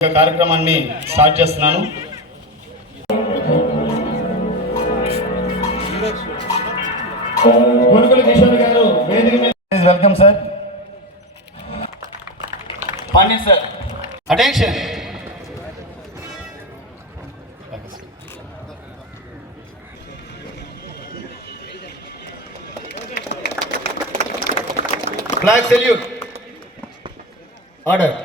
కార్యక్రమాన్ని స్టార్ట్ చేస్తున్నాను. గురుకుల కిషోర్ గారు వేదిక మీద welcome sir. Pandit sir attention. Flag salute. Order.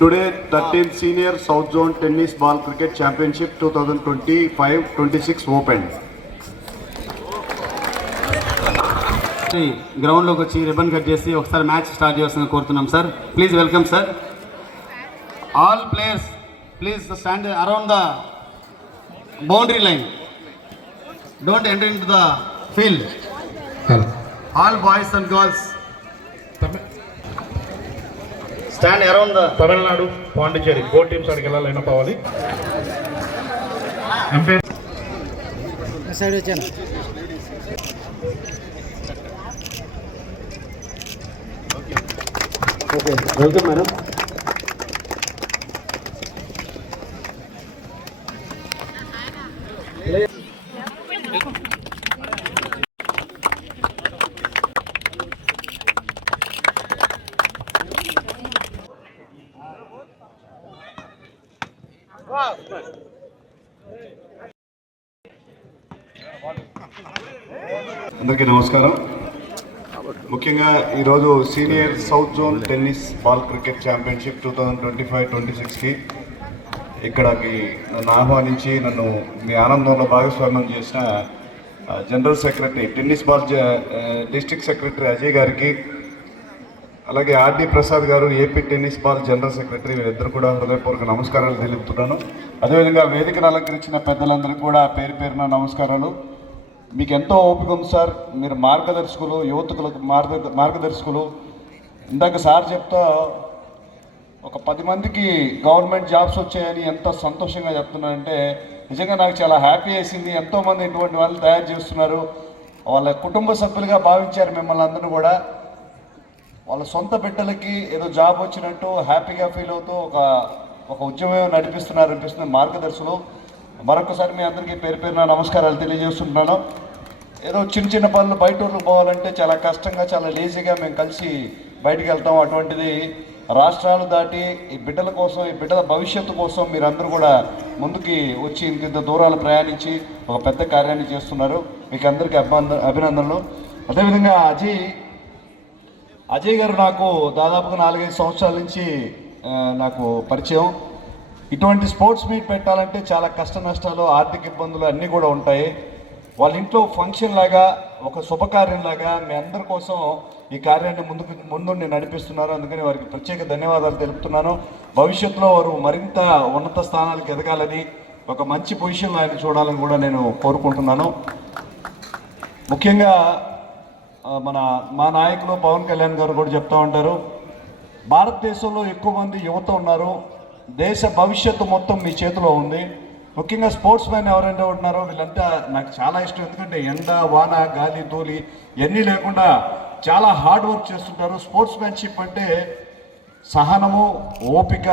Today, 13th Senior South Zone Tennis Ball Cricket Championship 2025-26 opened. గ్రౌండ్లోకి వచ్చి రిబన్ కట్ చేసి ఒకసారి మ్యాచ్ స్టార్ట్ చేస్తుందని కోరుతున్నాం sir. Please welcome sir. All players please stand around the boundary line. Don't enter in to the field. All boys and girls stand around the. Tamil Nadu Pondicherry board teams అక్కడికి వెళ్ళాలి. అయినా పోవాలి. Side వచ్చాను. Okay, welcome madam. అందరికీ నమస్కారం. ముఖ్యంగా ఈరోజు senior south zone tennis ball cricket championship 2025-26కి ఇక్కడికి నన్ను ఆహ్వానించి నన్ను మీ ఆనందంలో భాగస్వామ్యం చేసిన general secretary tennis ball district secretary Ajay గారికి, అలాగే ఆర్డి ప్రసాద్ గారు AP tennis ball general secretary, వీరిద్దరు కూడా హృదయపూర్వక నమస్కారాలు తెలుపుతున్నాను. అదేవిధంగా వేదికను అలంకరించిన పెద్దలందరికీ కూడా పేరు పేరున నమస్కారాలు. మీకు ఎంతో ఓపిక ఉంది సార్. మీరు మార్గదర్శకులు, యువతులకు మార్గదర్శకులు. ఇందాక సార్ చెప్తా ఒక 10 మందికి గవర్నమెంట్ జాబ్స్ వచ్చాయని ఎంత సంతోషంగా చెప్తున్నారంటే నిజంగా నాకు చాలా హ్యాపీ వేసింది. ఎంతోమంది ఇటువంటి వాళ్ళు తయారు చేస్తున్నారు. వాళ్ళ కుటుంబ సభ్యులుగా భావించారు మిమ్మల్ని అందరూ కూడా. వాళ్ళ సొంత బిడ్డలకి ఏదో జాబ్ వచ్చినట్టు హ్యాపీగా ఫీల్ అవుతూ ఒక ఉద్యమం నడిపిస్తున్నారు అనిపిస్తుంది మార్గదర్శులు. మరొకసారి మీ అందరికీ పేరు పేరున నమస్కారాలు తెలియజేస్తుంటున్నాను. ఏదో చిన్న చిన్న పనులు బయట ఊళ్ళకి పోవాలంటే చాలా కష్టంగా, చాలా లేజీగా మేము కలిసి బయటికి వెళ్తాం. అటువంటిది రాష్ట్రాలు దాటి ఈ బిడ్డల కోసం, ఈ బిడ్డల భవిష్యత్తు కోసం మీరందరూ కూడా ముందుకి వచ్చి ఇంత దూరాలు ప్రయాణించి ఒక పెద్ద కార్యాన్ని చేస్తున్నారు. మీకు అందరికీ అభినందనలు. అదేవిధంగా అజయ్ గారు నాకు దాదాపుగా 4-5 సంవత్సరాల నుంచి నాకు పరిచయం. ఇటువంటి స్పోర్ట్స్ మీట్ పెట్టాలంటే చాలా కష్ట నష్టాలు, ఆర్థిక ఇబ్బందులు అన్నీ కూడా ఉంటాయి. వాళ్ళ ఇంట్లో ఫంక్షన్ లాగా, ఒక శుభకార్యంలాగా మీ అందరి కోసం ఈ కార్యాన్ని ముందుండి నడిపిస్తున్నారు. అందుకని వారికి ప్రత్యేక ధన్యవాదాలు తెలుపుతున్నాను. భవిష్యత్తులో వారు మరింత ఉన్నత స్థానాలకు ఎదగాలని, ఒక మంచి పొజిషన్లో ఆయన చూడాలని కూడా నేను కోరుకుంటున్నాను. ముఖ్యంగా మా నాయకులు పవన్ కళ్యాణ్ గారు కూడా చెప్తూ ఉంటారు, భారతదేశంలో ఎక్కువ మంది యువత ఉన్నారు, దేశ భవిష్యత్తు మొత్తం మీ చేతిలో ఉంది. ముఖ్యంగా స్పోర్ట్స్ మ్యాన్ ఎవరైనా ఉన్నారో వీళ్ళంతా నాకు చాలా ఇష్టం. ఎందుకంటే ఎండ, వాన, గాలి, ధూళి ఇవన్నీ లేకుండా చాలా హార్డ్ వర్క్ చేస్తుంటారు. స్పోర్ట్స్ మ్యాన్షిప్ అంటే సహనము, ఓపిక,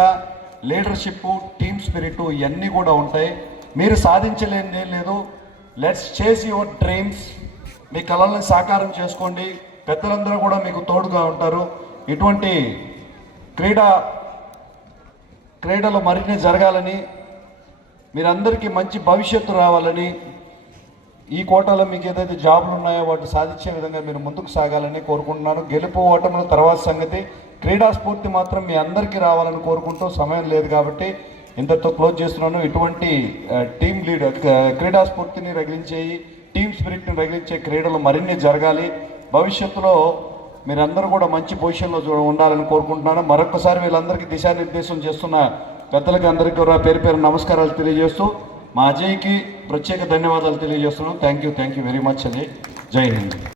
లీడర్షిప్, టీమ్ స్పిరిట్ ఇవన్నీ కూడా ఉంటాయి. మీరు సాధించలేనిది ఏం లేదు. లెట్స్ చేస్ యువర్ డ్రీమ్స్. మీ కళల్ని సాకారం చేసుకోండి. పెద్దలందరూ కూడా మీకు తోడుగా ఉంటారు. ఇటువంటి క్రీడలు మరిన్ని జరగాలని, మీరందరికీ మంచి భవిష్యత్తు రావాలని, ఈ కోటాలో మీకు ఏదైతే జాబులు ఉన్నాయో వాటిని సాధించే విధంగా మీరు ముందుకు సాగాలని కోరుకుంటున్నాను. గెలుపు ఓటముల తర్వాత సంగతి, క్రీడా స్ఫూర్తి మాత్రం మీ అందరికీ రావాలని కోరుకుంటూ సమయం లేదు కాబట్టి ఇంతటితో క్లోజ్ చేస్తున్నాను. ఇటువంటి టీమ్ లీడర్, క్రీడా స్ఫూర్తిని రగిలించేయి, టీమ్ స్పిరిట్ని రగిలించే క్రీడలు మరిన్ని జరగాలి. భవిష్యత్తులో మీరందరూ కూడా మంచి పొజిషన్లో ఉండాలని కోరుకుంటున్నాను. మరొకసారి వీళ్ళందరికీ దిశానిర్దేశం చేస్తున్న పెద్దలకి అందరికీ కూడా పేరు పేరు నమస్కారాలు తెలియజేస్తూ మా అజయ్కి ప్రత్యేక ధన్యవాదాలు తెలియజేస్తున్నాను. Thank you very much Ajay. జై హింద్.